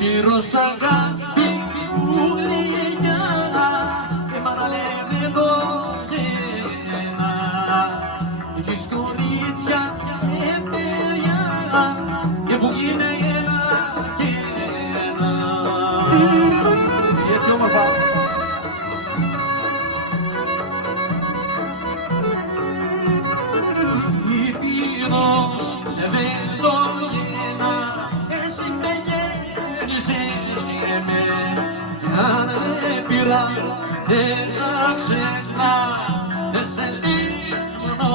Ήπειρος αγάπη μου λιγιά, εμάνα λέμε το γένα. Έχεις κορίτσια και παιδιά, και που είναι ένα και ένα. Έτσι όμορφα. Ήπειρος δεν το γένα, εσύ με γέννησες και με αν με πειρά δεν θα ξεχνά, δεν σε λύσμονο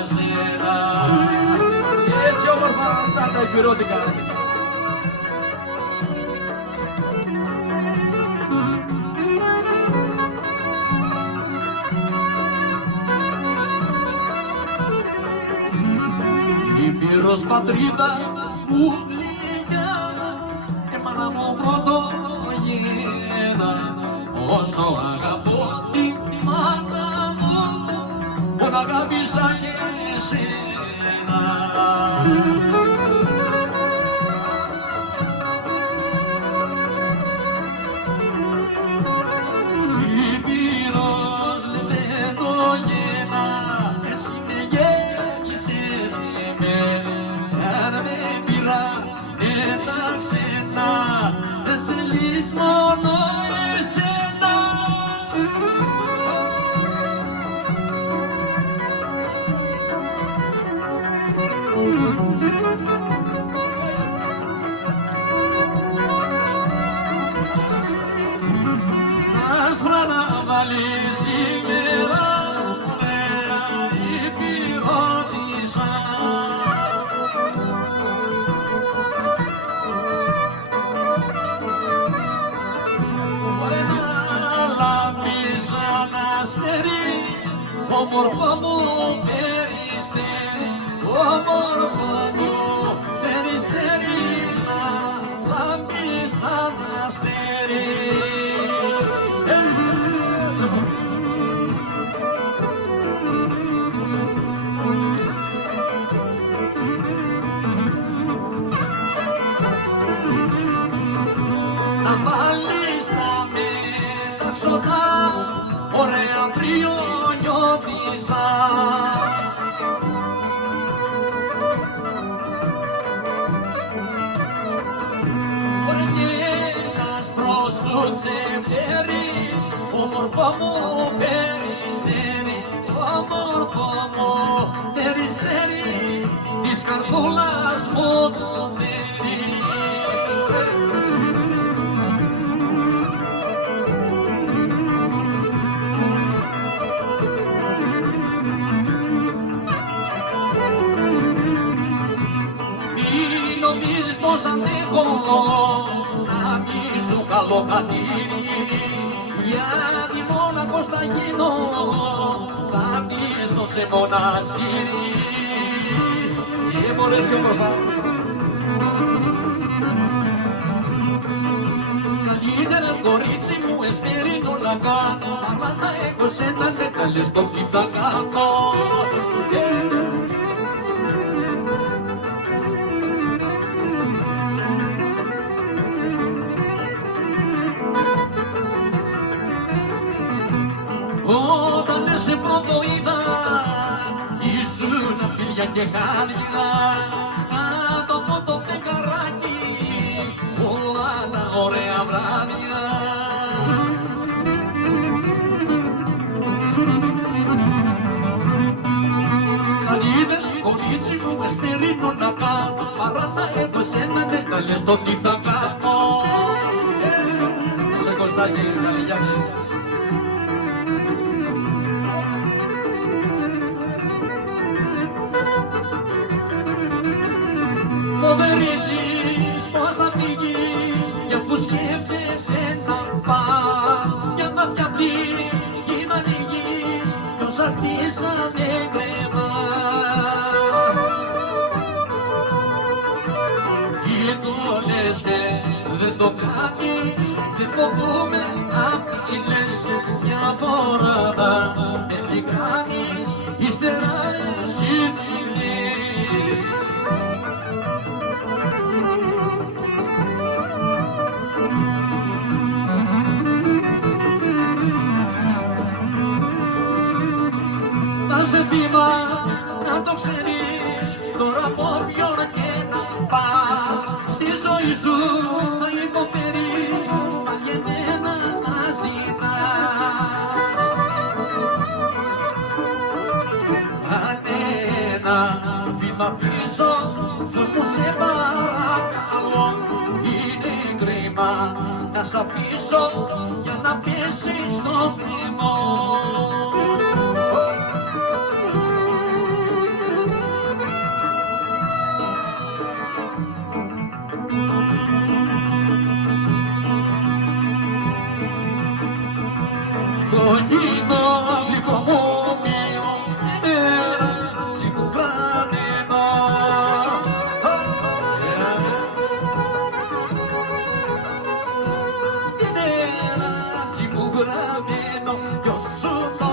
εσένα. Έτσι όμορφα αυτά τα υπηρώτικα. Ήπειρος πατρίδα μου γλυκιά, εμάνα μου πρωτογένα. Όσο αγαπώ τη μάνα μου, όταν αγάπησα και εσένα. Ήπειρος λεπτογένα, εσύ με γέννησες και με αν με πειρά δεν τα ξεχνά, δεν σε λησμονώ εσένα. Άσπρα να βάλεις σήμερα, ωραία υπηρώτησα. Λάμπεις σαν αστέρι, όμορφο μου περιστέρι, όμορφο μου περιστέρι, να λάμπεις σαν αστέρι. Να βάλεις τα μεταξωτά, ωραία πριονιώτησα. Οργένας πρόσου τσεφτέρι, όμορφο μου περιστέρι, όμορφο μου περιστέρι, της καρδούλας μου το τέρι. Νομίζεις πως αντέχω να μη σου καλό κατήρι, γιατί μόναχος θα γίνω, θα κλειστώ σε μοναστήρι. Μωρέ έτσι όμορφα. Καλύτερα κορίτσι μου εσπερίνω να κάνω, άμα να έχω σένα δεν τα λες το τι θα κάνω. Όταν σε πρώτο είδα, ήσουν φίλια και χάρια, κάτω από το φεγγαράκι, όλα τα ωραία βράδια. Καλύτερα κορίτσι μου εσπερίνω να κάνω, παρά να έχω σένα δεν τα λες το τι θα κάνω. Σε Κωστάκη, καλή γεια σας. Φοβερίζεις πως θα φύγεις και αφού σκέφτεσαι θα πας, μια βαθιά πληγή μ' ανοίγεις κι όσα χτίσαμε κρεμά. Και το λες και δεν το κάνεις, δεν φοβούμαι απειλές, μια φορά θα με πικράνεις, ύστερα εσύ θυμείς. κρίμα να σ' αφήσω για να πέσεις στο θυμό. Το γίνω λίγο μου μείνω έτσι μου γραμμένο. Είναι έτσι μου γραμμένο ποιο σου το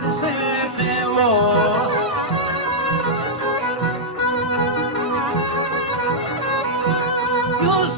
δεν σε θέλω. Ποιος